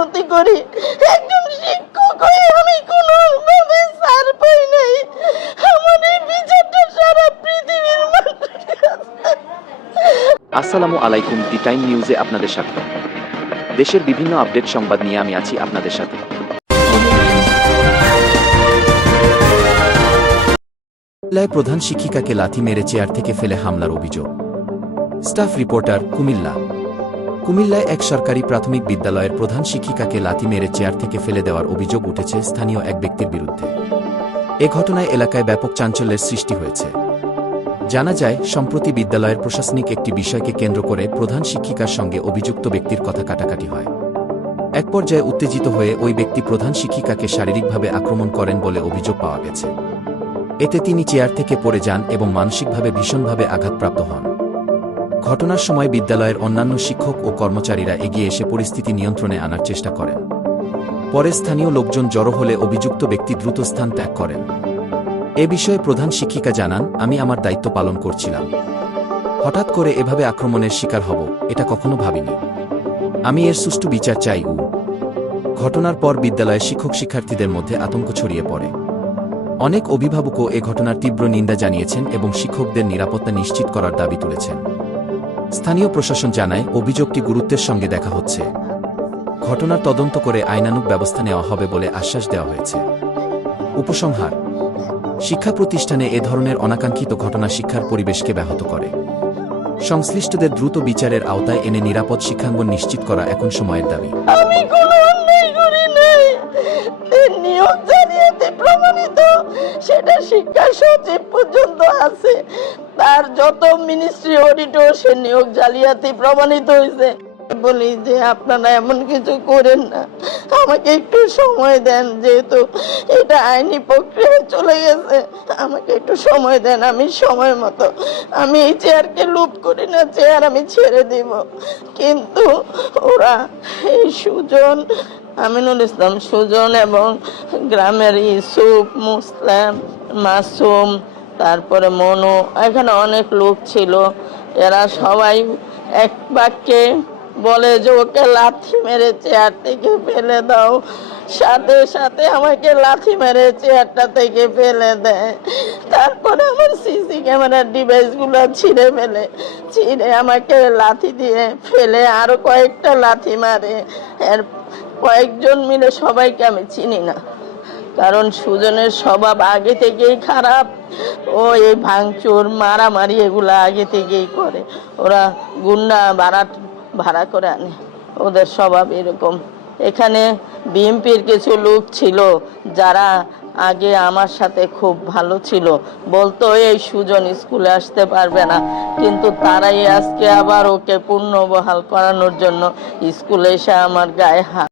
মিনতি করি, একজন শিক্ষক হয়ে আমি কোনোভাবে ছাড় পাই নাই। আমার এই বিচারটা সারা পৃথিবীর মানুষের কাছে। আসসালামু আলাইকুম, দি টাইম নিউজে আপনাদের স্বাগত। দেশের বিভিন্ন আপডেট সংবাদ নিয়ে আমি আছি আপনাদের সাথে। কুমিল্লায় প্রধান শিক্ষিকাকে লাথি মেরে চেয়ার থেকে ফেলে হামলার অভিযোগ। Staff reporter, Comilla. কুমিল্লায় এক সরকারি প্রাথমিক বিদ্যালয়ের প্রধান শিক্ষিকাকে লাথি মেরে চেয়ার থেকে ফেলে দেওয়ার অভিযোগ উঠেছে স্থানীয় এক ব্যক্তির বিরুদ্ধে। এ ঘটনায় এলাকায় ব্যাপক চাঞ্চল্যের সৃষ্টি হয়েছে। জানা যায়, সম্প্রতি বিদ্যালয়ের প্রশাসনিক একটি বিষয়কে কেন্দ্র করে প্রধান শিক্ষিকার সঙ্গে অভিযুক্ত ব্যক্তির কথা কাটাকাটি হয়। এক পর্যায়ে উত্তেজিত হয়ে ওই ব্যক্তি প্রধান শিক্ষিকাকে শারীরিকভাবে আক্রমণ করেন বলে অভিযোগ পাওয়া গেছে। এতে তিনি চেয়ার থেকে পড়ে যান এবং মানসিকভাবে ভীষণভাবে আঘাতপ্রাপ্ত হন। ঘটনার সময় বিদ্যালয়ের অন্যান্য শিক্ষক ও কর্মচারীরা এগিয়ে এসে পরিস্থিতি নিয়ন্ত্রণে আনার চেষ্টা করেন। পরে স্থানীয় লোকজন জড়ো হলে অভিযুক্ত ব্যক্তি দ্রুত স্থান ত্যাগ করেন। এ বিষয়ে প্রধান শিক্ষিকা জানান, আমি আমার দায়িত্ব পালন করছিলাম। হঠাৎ করে এভাবে আক্রমণের শিকার হব, এটা কখনো ভাবিনি। আমি এর সুষ্ঠু বিচার চাই। ঘটনার পর বিদ্যালয়ের শিক্ষক শিক্ষার্থীদের মধ্যে আতঙ্ক ছড়িয়ে পড়ে। অনেক অভিভাবকও এ ঘটনার তীব্র নিন্দা জানিয়েছেন এবং শিক্ষকদের নিরাপত্তা নিশ্চিত করার দাবি তুলেছেন। স্থানীয় প্রশাসন জানায়, অভিযোগটি গুরুত্বের সঙ্গে দেখা হচ্ছে। ঘটনার তদন্ত করে আইনানুগ ব্যবস্থা নেওয়া হবে বলে আশ্বাস দেওয়া হয়েছে। উপসংহার: শিক্ষা প্রতিষ্ঠানে এ ধরনের অনাকাঙ্ক্ষিত ঘটনা শিক্ষার পরিবেশকে ব্যাহত করে। সংশ্লিষ্টদের দ্রুত বিচারের আওতায় এনে নিরাপদ শিক্ষাঙ্গন নিশ্চিত করা এখন সময়ের দাবি। আমি কোনো অন্যায় করি নাই। নিয়োগ জালিয়াতি প্রমাণিত, সেটা শিক্ষা সচিব পর্যন্ত আছে। তার যত মিনিস্ট্রি অডিটর, সে নিয়োগ জালিয়াতি প্রমাণিত হয়েছে। বলি যে আপনারা এমন কিছু করেন না, আমাকে একটু সময় দেন। যেহেতু এটা আইনি প্রক্রিয়ায় চলে গেছে, আমাকে একটু সময় দেন। আমি সময় মতো, আমি এই চেয়ারকে লুপ করি না, চেয়ার আমি ছেড়ে দিব। কিন্তু ওরা এই সুজন, আমিনুল ইসলাম সুজন এবং গ্রামের ইউসুফ, মুসলাম, মাসুম, তারপরে মনু, এখানে অনেক লোক ছিল। এরা সবাই এক বাক্যে বলে যে ওকে লাথি মেরে চেয়ার থেকে ফেলে দাও। সাথে সাথে আমাকে লাথি মেরে চেয়ারটা থেকে ফেলে দেয়। তারপরে আমার সিসি ক্যামেরার ডিভাইসগুলো ছিঁড়ে আমাকে লাথি দিয়ে ফেলে আরো কয়েকটা লাথি মারে। এর কয়েকজন মিলে, সবাইকে আমি চিনি না, কারণ সুজনের স্বভাব আগে থেকেই খারাপ। ও এই ভাঙচুর, মারামারি এগুলা আগে থেকেই করে। ওরা গুন্ডা ভাড়া করে আনে, ওদের স্বভাব এরকম। এখানে বিএনপির কিছু লোক ছিল যারা আগে আমার সাথে খুব ভালো ছিল, বলতো এই সুজন স্কুলে আসতে পারবে না, কিন্তু তারাই আজকে আবার ওকে পুনর্বহাল করানোর জন্য স্কুলে এসে আমার গায়ে হাত